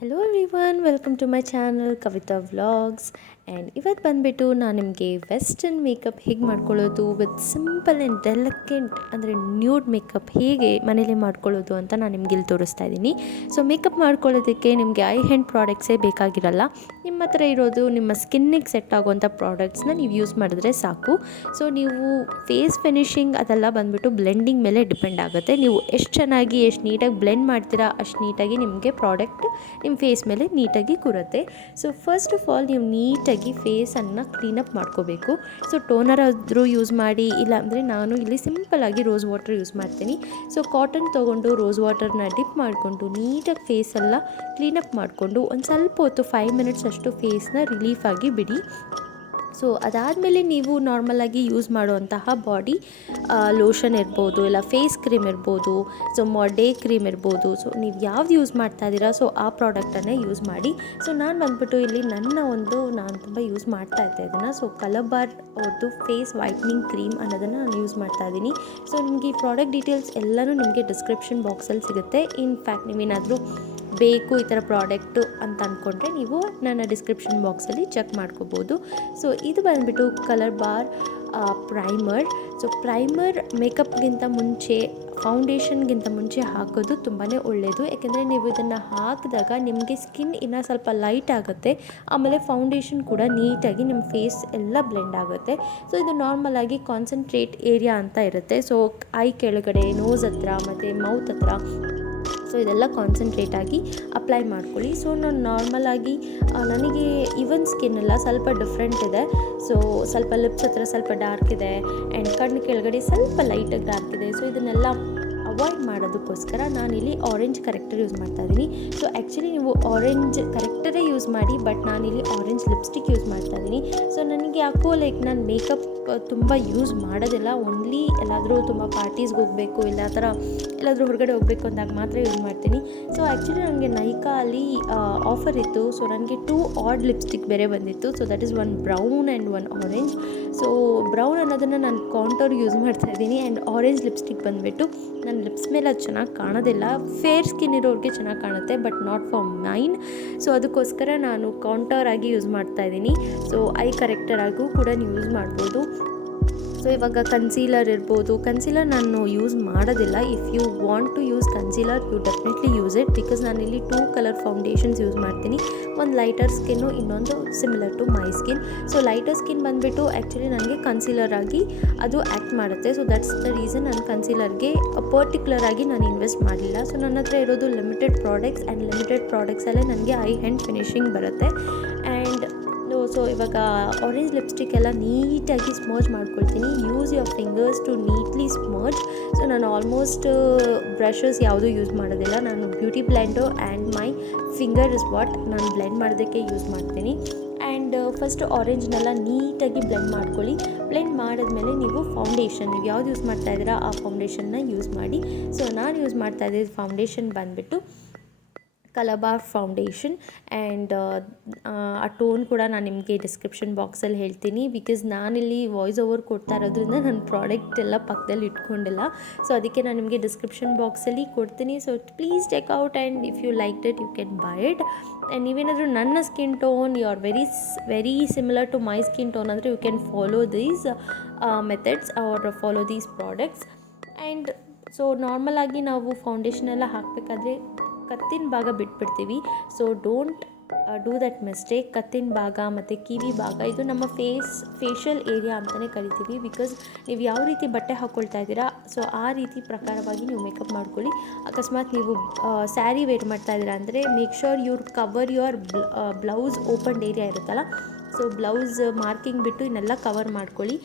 Hello everyone, welcome to my channel Kavita vlogs. And ಇವತ್ತು ಬಂದುಬಿಟ್ಟು ನಾನು ನಿಮಗೆ ವೆಸ್ಟರ್ನ್ ಮೇಕಪ್ ಹೇಗೆ ಮಾಡ್ಕೊಳ್ಳೋದು ವಿತ್ ಸಿಂಪಲ್ ಆ್ಯಂಡ್ ಡೆಲಿಕೆಂಟ್ ಅಂದರೆ ನ್ಯೂಡ್ ಮೇಕಪ್ ಹೇಗೆ ಮನೇಲಿ ಮಾಡ್ಕೊಳ್ಳೋದು ಅಂತ ನಾನು ನಿಮ್ಗೆ ಇಲ್ಲಿ ತೋರಿಸ್ತಾ ಇದ್ದೀನಿ. ಸೊ ಮೇಕಪ್ ಮಾಡ್ಕೊಳ್ಳೋದಕ್ಕೆ ನಿಮಗೆ ಐ ಹ್ಯಾಂಡ್ ಪ್ರಾಡಕ್ಟ್ಸೇ ಬೇಕಾಗಿರಲ್ಲ. ನಿಮ್ಮ ಹತ್ರ ಇರೋದು ನಿಮ್ಮ ಸ್ಕಿನ್ನಿಗೆ ಸೆಟ್ ಆಗುವಂಥ ಪ್ರಾಡಕ್ಟ್ಸ್ನ ನೀವು ಯೂಸ್ ಮಾಡಿದ್ರೆ ಸಾಕು. ಸೊ ನೀವು ಫೇಸ್ ಫಿನಿಷಿಂಗ್ ಅದೆಲ್ಲ ಬಂದುಬಿಟ್ಟು ಬ್ಲೆಂಡಿಂಗ್ ಮೇಲೆ ಡಿಪೆಂಡ್ ಆಗುತ್ತೆ. ನೀವು ಎಷ್ಟು ಚೆನ್ನಾಗಿ ಎಷ್ಟು ನೀಟಾಗಿ ಬ್ಲೆಂಡ್ ಮಾಡ್ತೀರಾ ಅಷ್ಟು ನೀಟಾಗಿ ನಿಮಗೆ ಪ್ರಾಡಕ್ಟ್ ನಿಮ್ಮ ಫೇಸ್ ಮೇಲೆ ನೀಟಾಗಿ ಕೂರುತ್ತೆ. ಸೊ ಫಸ್ಟ್ ಆಫ್ ಆಲ್ ನೀವು ನೀಟಾಗಿ ಫೇಸನ್ನು ಕ್ಲೀನಪ್ ಮಾಡ್ಕೋಬೇಕು. ಸೊ ಟೋನರ್ ಆದರೂ ಯೂಸ್ ಮಾಡಿ, ಇಲ್ಲಾಂದರೆ ನಾನು ಇಲ್ಲಿ ಸಿಂಪಲ್ಲಾಗಿ ರೋಸ್ ವಾಟರ್ ಯೂಸ್ ಮಾಡ್ತೀನಿ. ಸೊ ಕಾಟನ್ ತೊಗೊಂಡು ರೋಸ್ ವಾಟರ್ನ ಡಿಪ್ ಮಾಡಿಕೊಂಡು ನೀಟಾಗಿ ಫೇಸೆಲ್ಲ ಕ್ಲೀನಪ್ ಮಾಡಿಕೊಂಡು ಒಂದು ಸ್ವಲ್ಪ ಹೊತ್ತು 5 ಮಿನಿಟ್ಸ್ ಅಷ್ಟು ಫೇಸ್ನ ರಿಲೀಫಾಗಿ ಬಿಡಿ. ಸೊ ಅದಾದಮೇಲೆ ನೀವು ನಾರ್ಮಲಾಗಿ ಯೂಸ್ ಮಾಡುವಂತಹ ಬಾಡಿ ಲೋಷನ್ ಇರ್ಬೋದು, ಇಲ್ಲ ಫೇಸ್ ಕ್ರೀಮ್ ಇರ್ಬೋದು, ಸೊ ಡೇ ಕ್ರೀಮ್ ಇರ್ಬೋದು. ಸೊ ನೀವು ಯಾವ್ದು ಯೂಸ್ ಮಾಡ್ತಾ ಇದ್ದೀರಾ ಸೊ ಆ ಪ್ರಾಡಕ್ಟನ್ನೇ ಯೂಸ್ ಮಾಡಿ. ಸೊ ನಾನು ಬಂದುಬಿಟ್ಟು ಇಲ್ಲಿ ನಾನು ತುಂಬ ಯೂಸ್ ಮಾಡ್ತಾ ಇದನ್ನು ಸೊ ಕಲಬಾರ್ ಅವ್ರದ್ದು ಫೇಸ್ ವೈಟ್ನಿಂಗ್ ಕ್ರೀಮ್ ಅನ್ನೋದನ್ನು ನಾನು ಯೂಸ್ ಮಾಡ್ತಾ ಇದ್ದೀನಿ. ಸೊ ನಿಮಗೆ ಈ ಪ್ರಾಡಕ್ಟ್ ಡೀಟೇಲ್ಸ್ ಎಲ್ಲನೂ ನಿಮಗೆ ಡಿಸ್ಕ್ರಿಪ್ಷನ್ ಬಾಕ್ಸಲ್ಲಿ ಸಿಗುತ್ತೆ. ಇನ್ಫ್ಯಾಕ್ಟ್ ನೀವೇನಾದರೂ ಬೇಕು ಈ ಥರ ಪ್ರಾಡಕ್ಟು ಅಂತ ಅಂದ್ಕೊಂಡ್ರೆ ನೀವು ನನ್ನ ಡಿಸ್ಕ್ರಿಪ್ಷನ್ ಬಾಕ್ಸಲ್ಲಿ ಚೆಕ್ ಮಾಡ್ಕೋಬೋದು. ಸೊ ಇದು ಬಂದುಬಿಟ್ಟು colour bar primer. So primer ಮೇಕಪ್ಗಿಂತ ಮುಂಚೆ, ಫೌಂಡೇಶನ್ಗಿಂತ ಮುಂಚೆ ಹಾಕೋದು ತುಂಬಾ ಒಳ್ಳೆಯದು. ಯಾಕೆಂದರೆ ನೀವು ಇದನ್ನು ಹಾಕಿದಾಗ ನಿಮಗೆ ಸ್ಕಿನ್ ಇನ್ನೂ ಸ್ವಲ್ಪ ಲೈಟ್ ಆಗುತ್ತೆ. ಆಮೇಲೆ ಫೌಂಡೇಶನ್ ಕೂಡ ನೀಟಾಗಿ ನಿಮ್ಮ ಫೇಸ್ ಎಲ್ಲ ಬ್ಲೆಂಡ್ ಆಗುತ್ತೆ. ಸೊ ಇದು ನಾರ್ಮಲಾಗಿ ಕಾನ್ಸಂಟ್ರೇಟ್ ಏರಿಯಾ ಅಂತ ಇರುತ್ತೆ. ಸೊ ಐ ಕೆಳಗಡೆ, ನೋಸ್ ಹತ್ರ ಮತ್ತು ಮೌತ್ ಹತ್ರ, ಸೊ ಇದೆಲ್ಲ ಕಾನ್ಸಂಟ್ರೇಟಾಗಿ ಅಪ್ಲೈ ಮಾಡ್ಕೊಳ್ಳಿ. ಸೊ ನಾನು ನಾರ್ಮಲಾಗಿ ನನಗೆ ಈವನ್ ಸ್ಕಿನ್ ಎಲ್ಲ ಸ್ವಲ್ಪ ಡಿಫ್ರೆಂಟ್ ಇದೆ. ಸೊ ಸ್ವಲ್ಪ ಲಿಪ್ಸ್ ಹತ್ರ ಸ್ವಲ್ಪ ಡಾರ್ಕ್ ಇದೆ ಆ್ಯಂಡ್ ಕಣ್ಣು ಕೆಳಗಡೆ ಸ್ವಲ್ಪ ಲೈಟಾಗಿ ಡಾರ್ಕ್ ಇದೆ. ಸೊ ಇದನ್ನೆಲ್ಲ ಅವಾಯ್ಡ್ ಮಾಡೋದಕ್ಕೋಸ್ಕರ ನಾನಿಲ್ಲಿ ಆರೆಂಜ್ ಕರೆಕ್ಟರ್ ಯೂಸ್ ಮಾಡ್ತಾ ಇದ್ದೀನಿ. ಸೊ ಆ್ಯಕ್ಚುಲಿ ನೀವು ಆರೆಂಜ್ ಕರೆಕ್ಟರೇ ಯೂಸ್ ಮಾಡಿ, ಬಟ್ ನಾನಿಲ್ಲಿ ಆರೆಂಜ್ ಲಿಪ್ಸ್ಟಿಕ್ ಯೂಸ್ ಮಾಡ್ತಾ ಇದ್ದೀನಿ. ಸೊ ನನಗೆ ಯಾಕೋ ನಾನು ಮೇಕಪ್ ತುಂಬ ಯೂಸ್ ಮಾಡೋದಿಲ್ಲ. ಓನ್ಲಿ ಎಲ್ಲಾದರೂ ತುಂಬ ಪಾರ್ಟೀಸ್ಗೆ ಹೋಗಬೇಕು, ಇಲ್ಲ ಆ ಥರ ಎಲ್ಲಾದರೂ ಹೊರಗಡೆ ಹೋಗಬೇಕು ಅಂದಾಗ ಮಾತ್ರ ಯೂಸ್ ಮಾಡ್ತೀನಿ. ಸೊ ಆ್ಯಕ್ಚುಲಿ ನನಗೆ ನೈಕಾ ಅಲ್ಲಿ ಆಫರ್ ಇತ್ತು. ಸೊ ನನಗೆ 2 ಆಡ್ ಲಿಪ್ಸ್ಟಿಕ್ ಬೇರೆ ಬಂದಿತ್ತು. So that is 1 brown and 1 orange. So brown ಅನ್ನೋದನ್ನು ನಾನು ಕಾಂಟೋರ್ ಯೂಸ್ ಮಾಡ್ತಾ ಇದ್ದೀನಿ ಆ್ಯಂಡ್ ಆರೆಂಜ್ ಲಿಪ್ಸ್ಟಿಕ್ ಬಂದುಬಿಟ್ಟು ನನ್ನ ಲಿಪ್ಸ್ ಮೇಲೆ ಅದು ಚೆನ್ನಾಗಿ ಕಾಣೋದಿಲ್ಲ. ಫೇರ್ ಸ್ಕಿನ್ ಇರೋರಿಗೆ ಚೆನ್ನಾಗಿ ಕಾಣುತ್ತೆ, but not for main. So ಅದಕ್ಕೋಸ್ಕರ ನಾನು ಕಾಂಟೋರ್ ಆಗಿ ಯೂಸ್ ಮಾಡ್ತಾ ಇದ್ದೀನಿ. ಸೊ ಐ ಕರೆಕ್ಟರ್ ಆಗೂ ಕೂಡ ನೀವು ಯೂಸ್ ಮಾಡ್ಬೋದು. ಸೊ ಇವಾಗ ಕನ್ಸೀಲರ್ ಇರ್ಬೋದು. ಕನ್ಸೀಲರ್ ನಾನು ಯೂಸ್ ಮಾಡೋದಿಲ್ಲ. If you want to use concealer you definitely use it, because ನಾನಿಲ್ಲಿ 2 ಕಲರ್ ಫೌಂಡೇಶನ್ಸ್ ಯೂಸ್ ಮಾಡ್ತೀನಿ. ಒಂದು ಲೈಟರ್ ಸ್ಕಿನ್ನು, ಇನ್ನೊಂದು similar to my skin. So lighter skin ಬಂದುಬಿಟ್ಟು ಆ್ಯಕ್ಚುಲಿ ನನಗೆ ಕನ್ಸೀಲರ್ ಆಗಿ ಅದು ಆ್ಯಕ್ಟ್ ಮಾಡುತ್ತೆ. ಸೊ ದಟ್ಸ್ ದ ರೀಸನ್ ನಾನು ಕನ್ಸೀಲರ್ಗೆ ಪರ್ಟಿಕ್ಯುಲರ್ ಆಗಿ ನಾನು ಇನ್ವೆಸ್ಟ್ ಮಾಡಲಿಲ್ಲ. ಸೊ ನನ್ನ ಹತ್ರ ಇರೋದು ಲಿಮಿಟೆಡ್ ಪ್ರಾಡಕ್ಟ್ಸ್ ಆ್ಯಂಡ್ ಲಿಮಿಟೆಡ್ ಪ್ರಾಡಕ್ಟ್ಸಲ್ಲೇ ನನಗೆ ಐ ಹ್ಯಾಂಡ್ ಫಿನಿಶಿಂಗ್ ಬರುತ್ತೆ. ಆ್ಯಂಡ್ ಸೊ ಇವಾಗ ಆರೆಂಜ್ ಲಿಪ್ಸ್ಟಿಕ್ ಎಲ್ಲ ನೀಟಾಗಿ ಸ್ಮರ್ಜ್ ಮಾಡ್ಕೊಳ್ತೀನಿ. Use your fingers to neatly smudge. So ನಾನು ಆಲ್ಮೋಸ್ಟ್ ಬ್ರಷಸ್ ಯಾವುದೂ ಯೂಸ್ ಮಾಡೋದಿಲ್ಲ. ನಾನು beauty blender and my finger is what ನಾನು ಬ್ಲೆಂಡ್ ಮಾಡೋದಕ್ಕೆ ಯೂಸ್ ಮಾಡ್ತೀನಿ. ಆ್ಯಂಡ್ ಫಸ್ಟ್ ಆರೆಂಜ್ನೆಲ್ಲ ನೀಟಾಗಿ ಬ್ಲೆಂಡ್ ಮಾಡ್ಕೊಳ್ಳಿ. ಬ್ಲೆಂಡ್ ಮಾಡಿದ್ಮೇಲೆ ನೀವು ಫೌಂಡೇಶನ್, ನೀವು ಯಾವ್ದು ಯೂಸ್ ಮಾಡ್ತಾ ಇದ್ದೀರಾ ಆ ಫೌಂಡೇಶನ್ನ ಯೂಸ್ ಮಾಡಿ. ಸೊ ನಾನು ಯೂಸ್ ಮಾಡ್ತಾ ಇದ್ದಿದ್ದು ಫೌಂಡೇಶನ್ ಬಂದುಬಿಟ್ಟು ಕಲಬಾರ್ ಫೌಂಡೇಶನ್. ಆ್ಯಂಡ್ ಆ ಟೋನ್ ಕೂಡ ನಾನು ನಿಮಗೆ ಡಿಸ್ಕ್ರಿಪ್ಷನ್ ಬಾಕ್ಸಲ್ಲಿ ಹೇಳ್ತೀನಿ, ಬಿಕಾಸ್ ನಾನಿಲ್ಲಿ ವಾಯ್ಸ್ ಓವರ್ ಕೊಡ್ತಾ ಇರೋದ್ರಿಂದ ನನ್ನ ಪ್ರಾಡಕ್ಟ್ ಎಲ್ಲ ಪಕ್ಕದಲ್ಲಿ ಇಟ್ಕೊಂಡಿಲ್ಲ. ಸೊ ಅದಕ್ಕೆ ನಾನು ನಿಮಗೆ ಡಿಸ್ಕ್ರಿಪ್ಷನ್ ಬಾಕ್ಸಲ್ಲಿ ಕೊಡ್ತೀನಿ. So please check out and if you like it you can buy it. And ನೀವೇನಾದರೂ ನನ್ನ skin tone you are very similar to my skin tone ಅಂದರೆ you can follow these methods or follow these products. And so ನಾರ್ಮಲಾಗಿ ನಾವು foundation ಎಲ್ಲ ಹಾಕಬೇಕಾದ್ರೆ ಕತ್ತಿನ ಭಾಗ ಬಿಟ್ಬಿಡ್ತೀವಿ. So don't do that mistake. ಕತ್ತಿನ ಭಾಗ ಮತ್ತು ಕಿವಿ ಭಾಗ ಇದು ನಮ್ಮ ಫೇಶಿಯಲ್ ಏರಿಯಾ ಅಂತಲೇ ಕರಿತೀವಿ. ಬಿಕಾಸ್ ನೀವು ಯಾವ ರೀತಿ ಬಟ್ಟೆ ಹಾಕ್ಕೊಳ್ತಾ ಇದ್ದೀರಾ ಸೊ ಆ ರೀತಿ ಪ್ರಕಾರವಾಗಿ ನೀವು ಮೇಕಪ್ ಮಾಡ್ಕೊಳ್ಳಿ. ಅಕಸ್ಮಾತ್ ನೀವು ಸ್ಯಾರಿ ವೇರ್ ಮಾಡ್ತಾ ಇದ್ದೀರಾ ಅಂದರೆ make sure your cover your blouse open area ಇರುತ್ತಲ್ಲ, ಸೊ ಬ್ಲೌಸ್ ಮಾರ್ಕಿಂಗ್ ಬಿಟ್ಟು ಇನ್ನೆಲ್ಲ ಕವರ್ ಮಾಡ್ಕೊಳ್ಳಿ.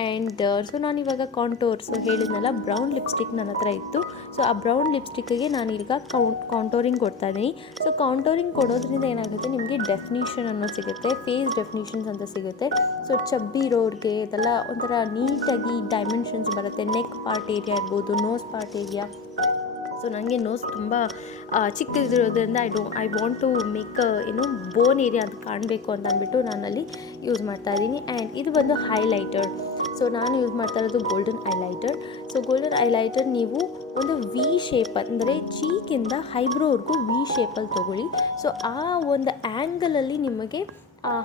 ಆ್ಯಂಡ್ ಸೊ ನಾನಿವಾಗ ಕಾಂಟೋರ್ಸ್ ಹೇಳಿದ್ನಲ್ಲ, ಬ್ರೌನ್ ಲಿಪ್ಸ್ಟಿಕ್ ನನ್ನ ಹತ್ರ ಇತ್ತು. ಸೊ ಆ ಬ್ರೌನ್ ಲಿಪ್ಸ್ಟಿಕ್ಕಿಗೆ ನಾನೀಗ ಕಾಂಟೋರಿಂಗ್ ಕೊಡ್ತಾ ಇದ್ದೀನಿ. ಸೊ ಕಾಂಟೋರಿಂಗ್ ಕೊಡೋದ್ರಿಂದ ಏನಾಗುತ್ತೆ, ನಿಮಗೆ ಡೆಫಿನಿಷನ್ ಅನ್ನೋದು ಸಿಗುತ್ತೆ, ಫೇಸ್ ಡೆಫಿನಿಷನ್ಸ್ ಅಂತ ಸಿಗುತ್ತೆ. ಸೊ ಚಬ್ಬಿ ಇರೋರಿಗೆ ಇದೆಲ್ಲ ಒಂಥರ ನೀಟಾಗಿ ಡೈಮೆನ್ಷನ್ಸ್ ಬರುತ್ತೆ. ನೆಕ್ ಪಾರ್ಟ್ ಏರಿಯಾ ಇರ್ಬೋದು, ನೋಸ್ ಪಾರ್ಟ್ ಏರಿಯಾ. ಸೊ ನನಗೆ ನೋಸ್ ತುಂಬ ಚಿಕ್ಕದಿರೋದ್ರಿಂದ I want to make bone area ಅದು ಕಾಣಬೇಕು ಅಂತ ಅಂದ್ಬಿಟ್ಟು ನಾನಲ್ಲಿ ಯೂಸ್ ಮಾಡ್ತಾಯಿದ್ದೀನಿ. ಆ್ಯಂಡ್ ಇದು ಬಂದು ಹೈಲೈಟರ್. ಸೊ ನಾನು ಯೂಸ್ ಮಾಡ್ತಾ ಇರೋದು ಗೋಲ್ಡನ್ ಐಲೈಟರ್. ಸೊ ಗೋಲ್ಡನ್ ಐಲೈಟರ್ ನೀವು ಒಂದು ವಿ ಶೇಪ್, ಅಂದರೆ ಚೀಕಿಂದ ಐಬ್ರೋವರೆಗೂ ವಿ ಶೇಪಲ್ಲಿ ತೊಗೊಳ್ಳಿ. ಸೊ ಆ ಒಂದು ಆ್ಯಂಗಲಲ್ಲಿ ನಿಮಗೆ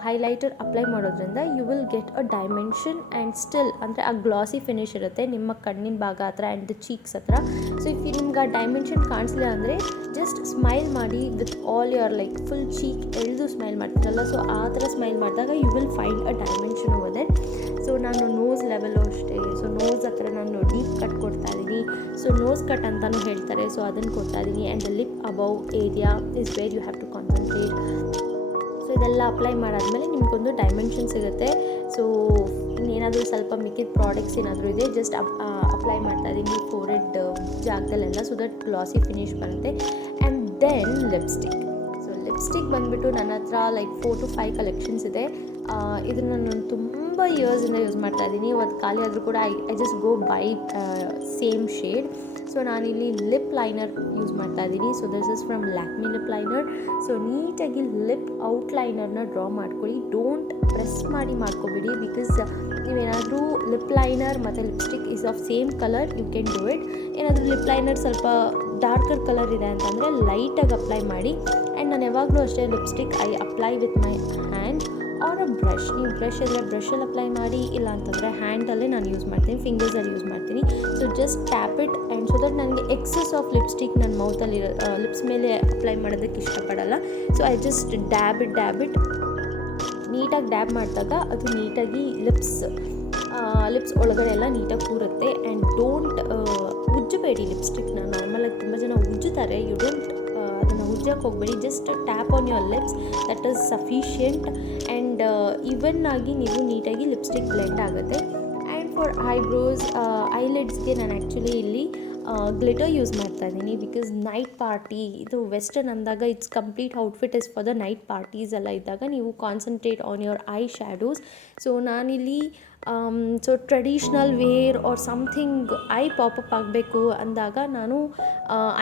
ಹೈಲೈಟರ್ ಅಪ್ಲೈ ಮಾಡೋದ್ರಿಂದ you will get a dimension and still ಅಂದರೆ ಆ ಗ್ಲಾಸಿ ಫಿನಿಶ್ ಇರುತ್ತೆ ನಿಮ್ಮ ಕಣ್ಣಿನ ಭಾಗ ಹತ್ರ ಆ್ಯಂಡ್ ದ ಚೀಕ್ಸ್ ಹತ್ರ. ಸೊ ಇಫ್ ನಿಮ್ಗೆ ಆ ಡೈಮೆನ್ಷನ್ ಕಾಣಿಸ್ಲಿಲ್ಲ ಅಂದರೆ ಜಸ್ಟ್ ಸ್ಮೈಲ್ ಮಾಡಿ with all your like full cheek ಎಳೆದು ಸ್ಮೈಲ್ ಮಾಡ್ತೀರಲ್ಲ, ಸೊ ಆ ಥರ ಸ್ಮೈಲ್ ಮಾಡಿದಾಗ you will find a dimension over that. So ನಾನು ನೋಸ್ ಲೆವೆಲ್ಲು ಅಷ್ಟೇ, ಸೊ ನೋಸ್ ಹತ್ರ ನಾನು ಡೀಪ್ ಕಟ್ ಕೊಡ್ತಾ ಇದ್ದೀನಿ. ಸೊ ನೋಸ್ ಕಟ್ ಅಂತಲೂ ಹೇಳ್ತಾರೆ, ಸೊ ಅದನ್ನು ಕೊಡ್ತಾ ಇದ್ದೀನಿ. And the lip above area is where you have to concentrate. So ಇದೆಲ್ಲ ಅಪ್ಲೈ ಮಾಡಾದಮೇಲೆ ನಿಮಗೊಂದು ಡೈಮೆನ್ಷನ್ ಸಿಗುತ್ತೆ. ಸೊ ಇನ್ನೇನಾದರೂ ಸ್ವಲ್ಪ ಮಿಕ್ಕಿದ ಪ್ರಾಡಕ್ಟ್ಸ್ ಏನಾದರೂ ಇದೆ ಜಸ್ಟ್ ಅಪ್ಲೈ ಮಾಡ್ತಾ ಇದ್ದೀನಿ ಫೋರೆಡ್ ಜಾಗದಲ್ಲೆಲ್ಲ, ಸೊ ದಟ್ ಗ್ಲಾಸಿ ಫಿನಿಶ್ ಬರುತ್ತೆ. And then lipstick. So lipstick ಬಂದುಬಿಟ್ಟು ನನ್ನ ಹತ್ರ ಲೈಕ್ 4 to 5 ಕಲೆಕ್ಷನ್ಸ್ ಇದೆ. ಇದನ್ನು ನಾನು ತುಂಬ ಇಯರ್ಸಿಂದ ಯೂಸ್ ಮಾಡ್ತಾ ಇದ್ದೀನಿ. ಒಂದು ಖಾಲಿ ಆದರೂ ಕೂಡ I just go by same shade. So ನಾನಿಲ್ಲಿ ಲಿಪ್ ಲೈನರ್ ಯೂಸ್ ಮಾಡ್ತಾ ಇದ್ದೀನಿ. So this is from Lakme lip liner. So ನೀಟಾಗಿ ಲಿಪ್ ಔಟ್ಲೈನರ್ನ ಡ್ರಾ ಮಾಡ್ಕೊಳ್ಳಿ. ಡೋಂಟ್ ಪ್ರೆಸ್ ಮಾಡಿ ಮಾಡ್ಕೊಬೇಡಿ, ಬಿಕಾಸ್ ನೀವೇನಾದರೂ ಲಿಪ್ ಲೈನರ್ ಮತ್ತು lipstick is of same colour you can do it. ಏನಾದರೂ ಲಿಪ್ ಲೈನರ್ ಸ್ವಲ್ಪ ಡಾರ್ಕರ್ ಕಲರ್ ಇದೆ ಅಂತಂದರೆ ಲೈಟಾಗಿ ಅಪ್ಲೈ ಮಾಡಿ. ಆ್ಯಂಡ್ ನಾನು ಯಾವಾಗಲೂ ಅಷ್ಟೇ lipstick I apply with my hand R a brush. ನೀವು ಬ್ರಷ್ ಇದ್ದರೆ ಬ್ರಷಲ್ಲಿ ಅಪ್ಲೈ ಮಾಡಿ, ಇಲ್ಲ ಅಂತಂದರೆ ಹ್ಯಾಂಡಲ್ಲೇ ನಾನು ಯೂಸ್ ಮಾಡ್ತೀನಿ, ಫಿಂಗರ್ಸಲ್ಲಿ ಯೂಸ್ ಮಾಡ್ತೀನಿ. So just tap it and so that ನನಗೆ ಎಕ್ಸಸ್ ಆಫ್ ಲಿಪ್ಸ್ಟಿಕ್ ನನ್ನ ಮೌತಲ್ಲಿ ಲಿಪ್ಸ್ ಮೇಲೆ ಅಪ್ಲೈ ಮಾಡೋದಕ್ಕೆ ಇಷ್ಟಪಡಲ್ಲ. So I just dab it ನೀಟಾಗಿ ಡ್ಯಾಬ್ ಮಾಡಿದಾಗ ಅದು ನೀಟಾಗಿ ಲಿಪ್ಸ್ ಒಳಗಡೆ ಎಲ್ಲ ನೀಟಾಗಿ ಕೂರುತ್ತೆ. And don't ಉಜ್ಜಬೇಡಿ ಲಿಪ್ಸ್ಟಿಕ್ನ. ನಾರ್ಮಲಾಗಿ ತುಂಬ ಜನ ಉಜ್ಜುತ್ತಾರೆ, ಯು ಡೋಂಟ್ ಅದನ್ನು ಉಜ್ಜಕ್ಕೆ ಹೋಗಬೇಡಿ. Just tap on your lips, that is sufficient. And even ಆಗಿ ನೀವು ನೀಟಾಗಿ ಲಿಪ್ಸ್ಟಿಕ್ ಬ್ಲೆಂಡ್ ಆಗುತ್ತೆ. ಆ್ಯಂಡ್ ಫಾರ್ ಐಬ್ರೋಸ್ ಐಲಿಡ್ಸ್ಗೆ ನಾನು ಆ್ಯಕ್ಚುಲಿ ಇಲ್ಲಿ ಗ್ಲಿಟರ್ ಯೂಸ್ ಮಾಡ್ತಾ ಇದ್ದೀನಿ, ಬಿಕಾಸ್ ನೈಟ್ ಪಾರ್ಟಿ ಇದು ವೆಸ್ಟರ್ನ್ ಅಂದಾಗ it's complete outfit is for the night parties ಎಲ್ಲ ಇದ್ದಾಗ ನೀವು concentrate on your eye shadows. So ನಾನಿಲ್ಲಿ so traditional wear or something eye pop up ಆಗಬೇಕು ಅಂದಾಗ ನಾನು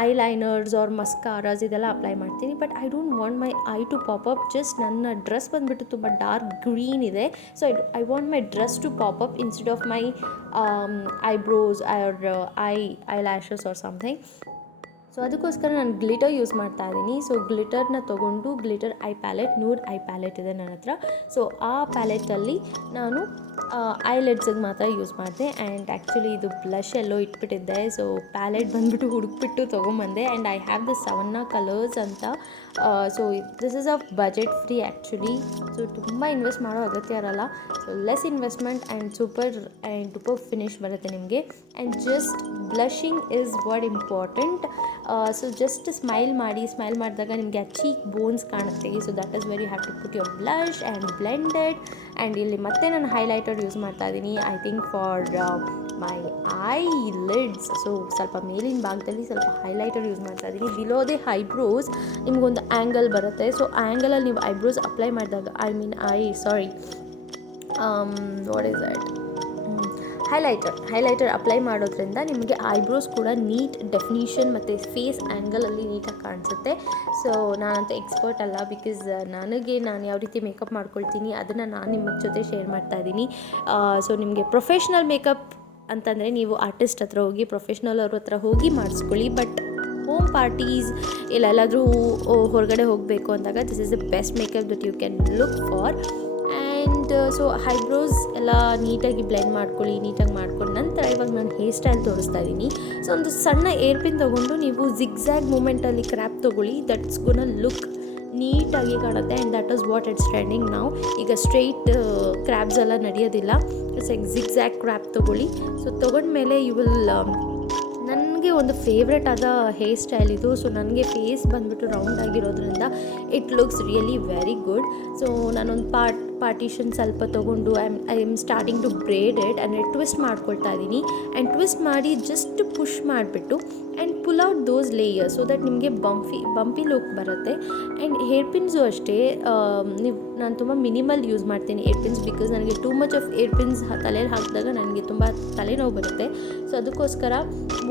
ಐಲೈನರ್ಸ್ ಆರ್ ಮಸ್ಕಾರಾಸ್ ಇದೆಲ್ಲ ಅಪ್ಲೈ ಮಾಡ್ತೀನಿ. But I don't want my eye to pop up. Just ನನ್ನ ಡ್ರೆಸ್ ಬಂದುಬಿಟ್ಟು ತುಂಬ ಡಾರ್ಕ್ ಗ್ರೀನ್ ಇದೆ, so I want my dress to pop up instead of my eyebrows or eyelashes or something. So ಅದಕ್ಕೋಸ್ಕರ ನಾನು glitter use ಮಾಡ್ತಾ ಇದ್ದೀನಿ. So ಗ್ಲಿಟರ್ನ ತೊಗೊಂಡು glitter eye palette, nude eye palette ಇದೆ ನನ್ನ ಹತ್ರ. ಸೊ ಆ ಪ್ಯಾಲೆಟಲ್ಲಿ ನಾನು ಐಲೆಡ್ಸಿಗೆ ಮಾತ್ರ ಯೂಸ್ ಮಾಡಿದೆ. ಆ್ಯಂಡ್ ಆ್ಯಕ್ಚುಲಿ ಇದು ಬ್ಲಷ್ ಎಲ್ಲೋ ಇಟ್ಬಿಟ್ಟಿದ್ದೆ, ಸೊ ಪ್ಯಾಲೆಟ್ ಬಂದುಬಿಟ್ಟು ಹುಡುಕ್ಬಿಟ್ಟು ತೊಗೊಂಬಂದೆ. And I have the Sivanna colours ಅಂತ. So this is a budget free actually. So ತುಂಬ ಇನ್ವೆಸ್ಟ್ ಮಾಡೋ ಅಗತ್ಯ ಇರಲ್ಲ. So less investment and super finish ಬರುತ್ತೆ ನಿಮಗೆ. And just blushing is what important. So just smile ಮಾಡಿದಾಗ ನಿಮಗೆ ಆ ಚೀಕ್ ಬೋನ್ಸ್ ಕಾಣುತ್ತೆ. So that is very have to put your blush and blended. And ಇಲ್ಲಿ ಮತ್ತೆ ನಾನು ಹೈಲೈಟರ್ ಯೂಸ್ ಮಾಡ್ತಾ ಇದ್ದೀನಿ, I think for my I lids. So ಸ್ವಲ್ಪ ಮೇಲಿನ ಭಾಗದಲ್ಲಿ ಸ್ವಲ್ಪ ಹೈಲೈಟರ್ ಯೂಸ್ ಮಾಡ್ತಾ ಇದ್ದೀನಿ. ಬಿಲೋ ದಿ ಐಬ್ರೋಸ್ ನಿಮಗೊಂದು ಆ್ಯಂಗಲ್ ಬರುತ್ತೆ. ಸೊ ಆ ಆ್ಯಂಗಲಲ್ಲಿ ನೀವು ಐಬ್ರೋಸ್ ಅಪ್ಲೈ ಮಾಡಿದಾಗ what is that highlighter apply ಮಾಡೋದ್ರಿಂದ ನಿಮಗೆ ಐಬ್ರೋಸ್ ಕೂಡ ನೀಟ್ ಡೆಫಿನಿಷನ್ ಮತ್ತು ಫೇಸ್ ಆ್ಯಂಗಲಲ್ಲಿ ನೀಟಾಗಿ ಕಾಣಿಸುತ್ತೆ. ಸೊ ನಾನಂತೂ ಎಕ್ಸ್ಪರ್ಟ್ ಅಲ್ಲ, ಬಿಕಾಸ್ ನಾನು ಯಾವ ರೀತಿ ಮೇಕಪ್ ಮಾಡ್ಕೊಳ್ತೀನಿ ಅದನ್ನು ನಾನು ನಿಮ್ಮ ಜೊತೆ ಶೇರ್ ಮಾಡ್ತಾ ಇದ್ದೀನಿ. ಸೊ ನಿಮಗೆ ಪ್ರೊಫೆಷ್ನಲ್ ಮೇಕಪ್ ಅಂತಂದರೆ ನೀವು ಆರ್ಟಿಸ್ಟ್ ಹತ್ರ ಹೋಗಿ, ಪ್ರೊಫೆಷ್ನಲ್ ಅವ್ರ ಹತ್ರ ಹೋಗಿ ಮಾಡಿಸ್ಕೊಳ್ಳಿ. ಬಟ್ ಹೋಮ್ ಪಾರ್ಟೀಸ್ ಎಲ್ಲಾದರೂ ಹೊರಗಡೆ ಹೋಗಬೇಕು ಅಂದಾಗ this is the best makeup that you can look for. And so eyebrows ಎಲ್ಲ ನೀಟಾಗಿ ಬ್ಲೆಂಡ್ ನೀಟಾಗಿ ಮಾಡ್ಕೊಂಡು ನಂತರ ಇವಾಗ ನಾನು ಹೇರ್ ಸ್ಟೈಲ್ ತೋರಿಸ್ತಾ ಇದ್ದೀನಿ. ಸೊ ಒಂದು ಸಣ್ಣ ಏರ್ ಪಿನ್ ತೊಗೊಂಡು ನೀವು ಜಿಗ್ಜ್ಯಾಗ್ ಮೂಮೆಂಟಲ್ಲಿ ಕ್ರ್ಯಾಪ್ ತೊಗೊಳ್ಳಿ, ದಟ್ಸ್ ಗೋನ ಲುಕ್ ನೀಟಾಗಿ ಕಾಣುತ್ತೆ. And that is what it's trending ನಾವು. ಈಗ ಸ್ಟ್ರೈಟ್ ಕ್ರ್ಯಾಬ್ಸ್ ಎಲ್ಲ ನಡೆಯೋದಿಲ್ಲ, ಇಟ್ಸ್ ಲೈಕ್ ಜಿಗ್ಜ್ಯಾಗ್ ಕ್ರ್ಯಾಪ್ ತೊಗೊಳ್ಳಿ. ಸೊ ತೊಗೊಂಡ್ಮೇಲೆ ಯು ವಿಲ್ ನನಗೆ ಒಂದು ಫೇವ್ರೆಟ್ ಆದ ಹೇರ್ ಸ್ಟೈಲ್ ಇದು. ಸೊ ನನಗೆ ಫೇಸ್ ಬಂದುಬಿಟ್ಟು ರೌಂಡ್ ಆಗಿರೋದ್ರಿಂದ it looks really very good. So ನಾನೊಂದು ಪಾರ್ಟಿಷನ್ ಸ್ವಲ್ಪ ತೊಗೊಂಡು I am starting to braid it and twist ಮಾಡ್ಕೊಳ್ತಾ ಇದ್ದೀನಿ. ಆ್ಯಂಡ್ ಟ್ವಿಸ್ಟ್ ಮಾಡಿ ಜಸ್ಟ್ ಪುಷ್ ಮಾಡಿಬಿಟ್ಟು and pull out those layers so that ನಿಮಗೆ ಬಂಪಿ ಲುಕ್ ಬರುತ್ತೆ. ಆ್ಯಂಡ್ ಹೇರ್ ಪಿನ್ಸು ಅಷ್ಟೇ, ನಾನು ತುಂಬ ಮಿನಿಮಲ್ ಯೂಸ್ ಮಾಡ್ತೀನಿ ಏರ್ ಪಿನ್ಸ್, ಬಿಕಾಸ್ ನನಗೆ too much of air pins ತಲೆಯಲ್ಲಿ ಹಾಕಿದಾಗ ನನಗೆ ತುಂಬ ತಲೆನೋವು ಬರುತ್ತೆ. ಸೊ ಅದಕ್ಕೋಸ್ಕರ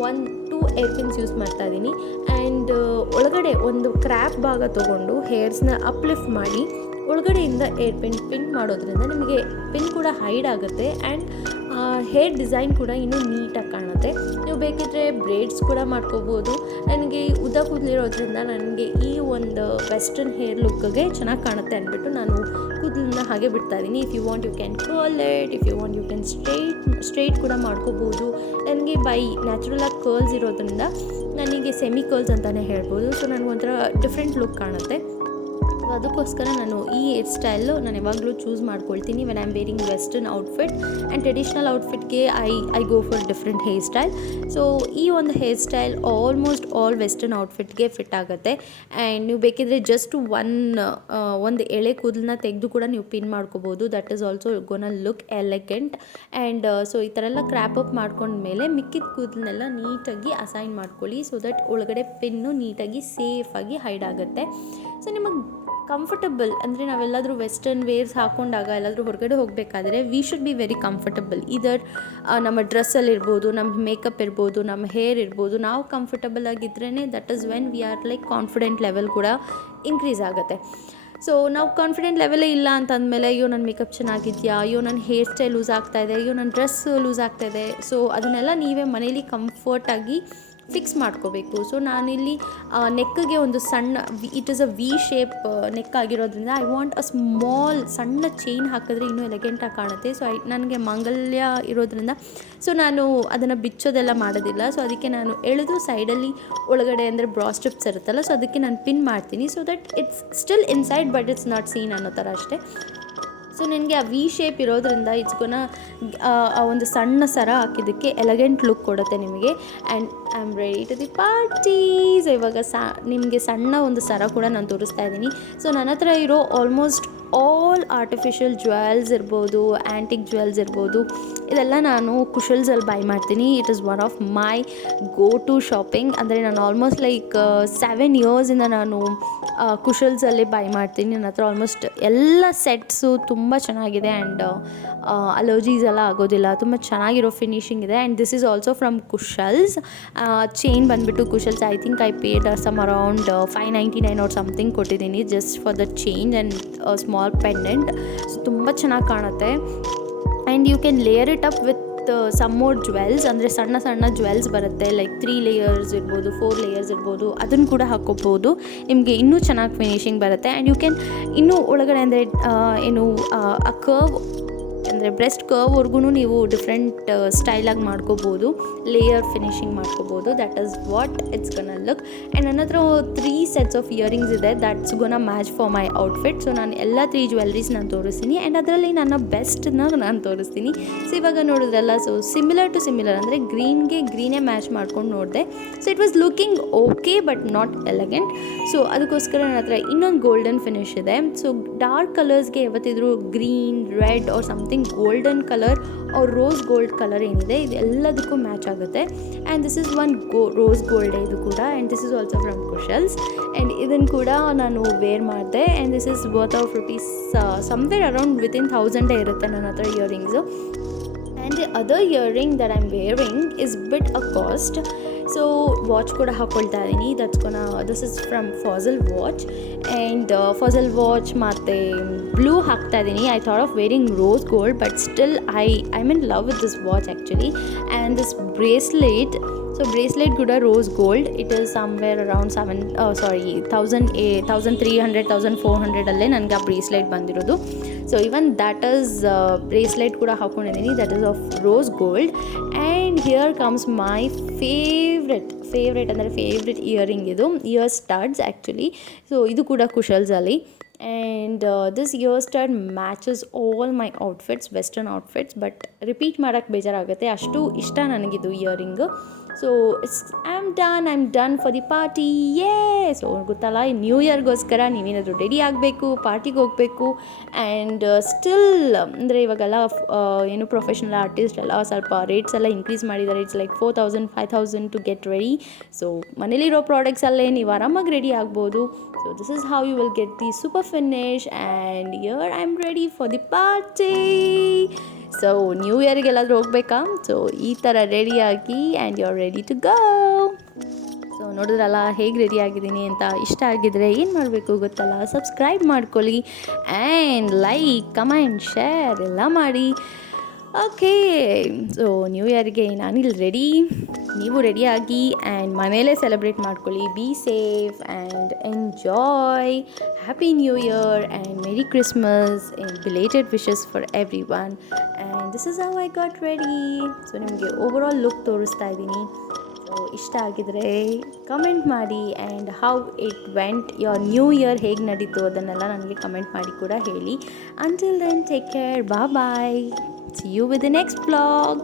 1-2 ಏರ್ ಪಿನ್ಸ್ ಯೂಸ್ ಮಾಡ್ತಾ ಇದ್ದೀನಿ. ಆ್ಯಂಡ್ ಒಳಗಡೆ ಒಂದು ಕ್ರ್ಯಾಪ್ ಭಾಗ ತೊಗೊಂಡು ಹೇರ್ಸ್ನ ಅಪ್ಲಿಫ್ಟ್ ಮಾಡಿ ಒಳಗಡೆಯಿಂದ ಏರ್ ಪಿನ್ ಮಾಡೋದ್ರಿಂದ ನಿಮಗೆ ಪಿನ್ ಕೂಡ ಹೈಡ್ ಆಗುತ್ತೆ. ಆ್ಯಂಡ್ ಹೇರ್ ಡಿಸೈನ್ ಕೂಡ ಇನ್ನೂ ನೀಟಾಗಿ ಕಾಣುತ್ತೆ. ನೀವು ಬೇಕಿದ್ದರೆ ಬ್ರೇಡ್ಸ್ ಕೂಡ ಮಾಡ್ಕೋಬೋದು. ನನಗೆ ಉದ್ದ ಕೂದಲಿರೋದ್ರಿಂದ ನನಗೆ ಈ ಒಂದು ವೆಸ್ಟರ್ನ್ ಹೇರ್ ಲುಕ್ಗೆ ಚೆನ್ನಾಗಿ ಕಾಣುತ್ತೆ ಅಂದ್ಬಿಟ್ಟು ನಾನು ಕೂದಲನ್ನ ಹಾಗೆ ಬಿಡ್ತಾ ಇದ್ದೀನಿ. If you want you can curl it, if you want you can straight ಕೂಡ ಮಾಡ್ಕೋಬೋದು. ನನಗೆ ನ್ಯಾಚುರಲಾಗಿ ಕರ್ಲ್ಸ್ ಇರೋದ್ರಿಂದ ನನಗೆ ಸೆಮಿ ಕರ್ಲ್ಸ್ ಅಂತಲೇ ಹೇಳ್ಬೋದು. ಸೊ ನನಗೊಂಥರ ಡಿಫ್ರೆಂಟ್ ಲುಕ್ ಕಾಣುತ್ತೆ. ಸೊ ಅದಕ್ಕೋಸ್ಕರ ನಾನು ಈ ಹೇರ್ ಸ್ಟೈಲು ನಾನು ಯಾವಾಗಲೂ ಚೂಸ್ ಮಾಡ್ಕೊಳ್ತೀನಿ when I am wearing western outfit. And traditional ಔಟ್ಫಿಟ್ಗೆ I go for different hair style. So ಈ ಒಂದು hair style almost all western ಔಟ್ಫಿಟ್ಗೆ ಫಿಟ್ ಆಗುತ್ತೆ. ಆ್ಯಂಡ್ ನೀವು ಬೇಕಿದ್ರೆ ಜಸ್ಟ್ ಒಂದು ಎಳೆ ಕೂದಲನ್ನ ತೆಗೆದು ಕೂಡ ನೀವು ಪಿನ್ ಮಾಡ್ಕೋಬೋದು. That is also gonna look elegant. And so ಈ ಥರ ಎಲ್ಲ ಕ್ರ್ಯಾಪ್ ಅಪ್ ಮಾಡ್ಕೊಂಡ್ಮೇಲೆ ಮಿಕ್ಕಿದ ಕೂದಲನ್ನೆಲ್ಲ ನೀಟಾಗಿ ಅಸೈನ್ ಮಾಡ್ಕೊಳ್ಳಿ. ಸೊ ದಟ್ ಒಳಗಡೆ ಪಿನ್ನು ನೀಟಾಗಿ ಸೇಫಾಗಿ ಹೈಡ್ ಆಗುತ್ತೆ. ಸೊ ನಿಮಗೆ ಕಂಫರ್ಟಬಲ್ ಅಂದರೆ ನಾವೆಲ್ಲಾದರೂ ವೆಸ್ಟರ್ನ್ ವೇರ್ಸ್ ಹಾಕ್ಕೊಂಡಾಗ ಎಲ್ಲಾದರೂ ಹೊರಗಡೆ ಹೋಗಬೇಕಾದ್ರೆ we should be very comfortable. ಇದರ್ ನಮ್ಮ ಡ್ರೆಸ್ಸಲ್ಲಿ ಇರ್ಬೋದು, ನಮ್ಮ ಮೇಕಪ್ ಇರ್ಬೋದು, ನಮ್ಮ ಹೇರ್ ಇರ್ಬೋದು, ನಾವು ಕಂಫರ್ಟಬಲ್ ಆಗಿದ್ರೇ that is when we are like confident level ಕೂಡ ಇನ್ಕ್ರೀಸ್ ಆಗುತ್ತೆ. ಸೊ ನಾವು ಕಾನ್ಫಿಡೆಂಟ್ ಲೆವೆಲೇ ಇಲ್ಲ ಅಂತಂದಮೇಲೆ ಅಯ್ಯೋ ನನ್ನ ಮೇಕಪ್ ಚೆನ್ನಾಗಿದೆಯಾ, ಅಯ್ಯೋ ನನ್ನ ಹೇರ್ ಸ್ಟೈಲ್ ಲೂಸ್ ಆಗ್ತಾಯಿದೆ, ಅಯ್ಯೋ ನನ್ನ ಡ್ರೆಸ್ ಲೂಸ್ ಆಗ್ತಾಯಿದೆ. ಸೊ ಅದನ್ನೆಲ್ಲ ನೀವೇ ಮನೇಲಿ ಕಂಫರ್ಟಾಗಿ ಫಿಕ್ಸ್ ಮಾಡ್ಕೋಬೇಕು. ಸೊ ನಾನಿಲ್ಲಿ ನೆಕ್ಗೆ ಒಂದು ಸಣ್ಣ it is a V shape neck ಆಗಿರೋದ್ರಿಂದ ಐ ವಾಂಟ್ ಅ ಸ್ಮಾಲ್ ಸಣ್ಣ ಚೈನ್ ಹಾಕಿದ್ರೆ ಇನ್ನೂ ಎಲೆಗೆಂಟಾಗಿ ಕಾಣುತ್ತೆ. ಸೊ ನನಗೆ ಮಾಂಗಲ್ಯ ಇರೋದ್ರಿಂದ ಸೊ ನಾನು ಅದನ್ನು ಬಿಚ್ಚೋದೆಲ್ಲ ಮಾಡೋದಿಲ್ಲ. ಸೊ ಅದಕ್ಕೆ ನಾನು ಎಳೆದು ಸೈಡಲ್ಲಿ ಒಳಗಡೆ ಅಂದರೆ ಬ್ರಾ ಸ್ಟ್ರಿಪ್ಸ್ ಇರುತ್ತಲ್ಲ, ಸೊ ಅದಕ್ಕೆ ನಾನು ಪಿನ್ ಮಾಡ್ತೀನಿ. So that it's still inside but it's not seen ಅನ್ನೋ ಥರ ಅಷ್ಟೇ. ಸೊ ನನಗೆ ಆ ವಿ ಶೇಪ್ ಇರೋದ್ರಿಂದ ಇಟ್ಸ್ಕೊನ ಒಂದು ಸಣ್ಣ ಸರ ಹಾಕಿದ್ದಕ್ಕೆ ಎಲೆಗೆಂಟ್ ಲುಕ್ ಕೊಡುತ್ತೆ ನಿಮಗೆ. And I am ready to the parties. ಇವಾಗ ನಿಮಗೆ ಸಣ್ಣ ಒಂದು ಸರ ಕೂಡ ನಾನು ತೋರಿಸ್ತಾ ಇದ್ದೀನಿ. ಸೊ ನನ್ನ ಹತ್ರ ಇರೋ ಆಲ್ಮೋಸ್ಟ್ ಆಲ್ ಆರ್ಟಿಫಿಷಿಯಲ್ ಜ್ಯುವೆಲ್ಸ್ ಇರ್ಬೋದು, ಆ್ಯಂಟಿಕ್ ಜ್ಯುವೆಲ್ಸ್ ಇರ್ಬೋದು, ಇದೆಲ್ಲ ನಾನು ಕುಶಲ್ಸಲ್ಲಿ ಬೈ ಮಾಡ್ತೀನಿ. It is one of my go to shopping. ಅಂದರೆ ನಾನು ಆಲ್ಮೋಸ್ಟ್ ಲೈಕ್ 7 ಇಯರ್ಸಿಂದ ನಾನು ಕುಶಲ್ಸಲ್ಲಿ ಬೈ ಮಾಡ್ತೀನಿ. ನನ್ನ ಹತ್ರ ಆಲ್ಮೋಸ್ಟ್ ಎಲ್ಲ ಸೆಟ್ಸು ತುಂಬ ಚೆನ್ನಾಗಿದೆ. ಆ್ಯಂಡ್ ಅಲರ್ಜೀಸ್ ಎಲ್ಲ ಆಗೋದಿಲ್ಲ, ತುಂಬ ಚೆನ್ನಾಗಿರೋ ಫಿನಿಶಿಂಗ್ ಇದೆ. And this is also from Kushal's. Chain ಬಂದುಬಿಟ್ಟು Kushal's I think I paid some around 599 or something ಕೊಟ್ಟಿದ್ದೀನಿ just for the change and small pendant. So ತುಂಬ ಚೆನ್ನಾಗಿ ಕಾಣುತ್ತೆ. And you can layer it up with some more jewels. ಅಂದರೆ ಸಣ್ಣ ಸಣ್ಣ jewels ಬರುತ್ತೆ, like 3 layers ಇರ್ಬೋದು, 4 ಲೇಯರ್ಸ್ ಇರ್ಬೋದು, ಅದನ್ನು ಕೂಡ ಹಾಕ್ಕೋಬೋದು. ನಿಮಗೆ ಇನ್ನೂ ಚೆನ್ನಾಗಿ ಫಿನಿಶಿಂಗ್ ಬರುತ್ತೆ. ಆ್ಯಂಡ್ ಯು ಕ್ಯಾನ್ ಇನ್ನೂ ಒಳಗಡೆ ಅಂದರೆ ಏನು ಆ ಕರ್ವ್ ಅಂದರೆ ಬ್ರೆಸ್ಟ್ ಕರ್ವ್ವರೆಗೂ ನೀವು ಡಿಫ್ರೆಂಟ್ ಸ್ಟೈಲಾಗಿ ಮಾಡ್ಕೋಬೋದು, ಲೇಯರ್ ಫಿನಿಶಿಂಗ್ ಮಾಡ್ಕೋಬೋದು. That is what it's gonna look. And ನನ್ನ ಹತ್ರ 3 ಸೆಟ್ಸ್ ಆಫ್ ಇಯರಿಂಗ್ಸ್ ಇದೆ that's gonna match for my outfit. So ನಾನು ಎಲ್ಲ 3 ಜ್ಯುವೆಲ್ರೀಸ್ ನಾನು ತೋರಿಸ್ತೀನಿ. ಆ್ಯಂಡ್ ಅದರಲ್ಲಿ ನನ್ನ ಬೆಸ್ಟನ್ನ ನಾನು ತೋರಿಸ್ತೀನಿ. ಸೊ ಇವಾಗ ನೋಡಿದ್ರಲ್ಲ, ಸೊ ಸಿಮಿಲರ್ ಟು ಸಿಮಿಲರ್ ಅಂದರೆ ಗ್ರೀನೇ ಮ್ಯಾಚ್ ಮಾಡ್ಕೊಂಡು ನೋಡಿದೆ. So it was looking okay but not elegant. So ಅದಕ್ಕೋಸ್ಕರ ನನ್ನ ಹತ್ರ ಇನ್ನೊಂದು ಗೋಲ್ಡನ್ ಫಿನಿಶ್ ಇದೆ. ಸೊ ಡಾರ್ಕ್ ಕಲರ್ಸ್ಗೆ ಯಾವತ್ತಿದ್ರೂ green, red or something golden colour ಅವ್ರ ರೋಸ್ ಗೋಲ್ಡ್ ಕಲರ್ ಏನಿದೆ ಇದು ಎಲ್ಲದಕ್ಕೂ ಮ್ಯಾಚ್ ಆಗುತ್ತೆ. And this is one rose gold ಇದು ಕೂಡ. And this is also from Kushal's. And ಇದನ್ನು ಕೂಡ ನಾನು ವೇರ್ ಮಾಡಿದೆ. And this is worth of rupees somewhere around within 1000 ಇರುತ್ತೆ ನನ್ನ ಹತ್ರ earrings. And the other earring that I am wearing is bit a cost. So watch ಕೂಡ ಹಾಕ್ಕೊಳ್ತಾ ಇದ್ದೀನಿ. This is from Fossil watch. And Fossil watch ಮತ್ತು blue ಹಾಕ್ತಾ ಇದ್ದೀನಿ. I thought of wearing rose gold but still I am in love with this watch actually. And this bracelet, so bracelet ಕೂಡ rose gold. It is somewhere around 1300 1400 ನನಗೆ ಆ bracelet ಬಂದಿರೋದು. So even that is bracelet ಕೂಡ ಹಾಕ್ಕೊಂಡಿದ್ದೀನಿ, that is of rose gold. And here comes my favourite ಅಂದರೆ favourite earring. ಇದು ear studs actually. So ಇದು ಕೂಡ ಕುಶಲ್ಸಲ್ಲಿ. And this ear stud matches all my outfits, western outfits. But repeat ಮಾಡೋಕ್ಕೆ ಬೇಜಾರಾಗುತ್ತೆ, ಅಷ್ಟು ಇಷ್ಟ ನನಗಿದು earring. So I am done for the party. So ಗೊತ್ತಲ್ಲ, ನ್ಯೂ ಇಯರ್ಗೋಸ್ಕರ ನೀವೇನಾದರೂ ರೆಡಿ ಆಗಬೇಕು, ಪಾರ್ಟಿಗೆ ಹೋಗಬೇಕು. ಆ್ಯಂಡ್ ಸ್ಟಿಲ್ ಅಂದರೆ ಇವಾಗೆಲ್ಲ ಏನು ಪ್ರೊಫೆಷ್ನಲ್ ಆರ್ಟಿಸ್ಟ್ ಎಲ್ಲ ಸ್ವಲ್ಪ ರೇಟ್ಸ್ ಎಲ್ಲ ಇನ್ಕ್ರೀಸ್ ಮಾಡಿದ್ದಾರೆ. It's like 4000 5000 to get ready. So ಮನೇಲಿರೋ ಪ್ರಾಡಕ್ಟ್ಸಲ್ಲೇ ನೀವು ಆರಾಮಾಗಿ ರೆಡಿ ಆಗ್ಬೋದು. So this is how you will get the super finish. And here I am ready for the party. So new ಇಯರ್ಗೆಲ್ಲಾದರೂ ಹೋಗ್ಬೇಕಾ? ಸೊ ಈ ಥರ ರೆಡಿಯಾಗಿ and you are ready to go. So ನೋಡಿದ್ರಲ್ಲ ಹೇಗೆ ರೆಡಿ ಆಗಿದ್ದೀನಿ ಅಂತ. ಇಷ್ಟ ಆಗಿದ್ರೆ ಏನು ಮಾಡಬೇಕು ಗೊತ್ತಲ್ಲ, ಸಬ್ಸ್ಕ್ರೈಬ್ ಮಾಡ್ಕೊಳ್ಳಿ ಆ್ಯಂಡ್ ಲೈಕ್, ಕಮೆಂಟ್, ಶೇರ್ ಎಲ್ಲ ಮಾಡಿ. ಓಕೆ, ಸೊ ನ್ಯೂ ಇಯರ್ಗೆ ನಾನಿಲ್ಲಿ ರೆಡಿ, ನೀವು ರೆಡಿಯಾಗಿ ಆ್ಯಂಡ್ ಮನೆಯಲ್ಲೇ ಸೆಲೆಬ್ರೇಟ್ ಮಾಡ್ಕೊಳ್ಳಿ. Be safe and enjoy. Happy new year and merry Christmas and belated wishes for everyone. And this is how I got ready. So ನಿಮಗೆ overall look ತೋರಿಸ್ತಾ ಇದ್ದೀನಿ. So ಇಷ್ಟ ಆಗಿದರೆ ಕಮೆಂಟ್ ಮಾಡಿ and how it went, your new year ಹೇಗೆ ನಡೀತು ಅದನ್ನೆಲ್ಲ ನನಗೆ ಕಮೆಂಟ್ ಮಾಡಿ ಕೂಡ ಹೇಳಿ. Until then take care, bye. See you with the next vlog.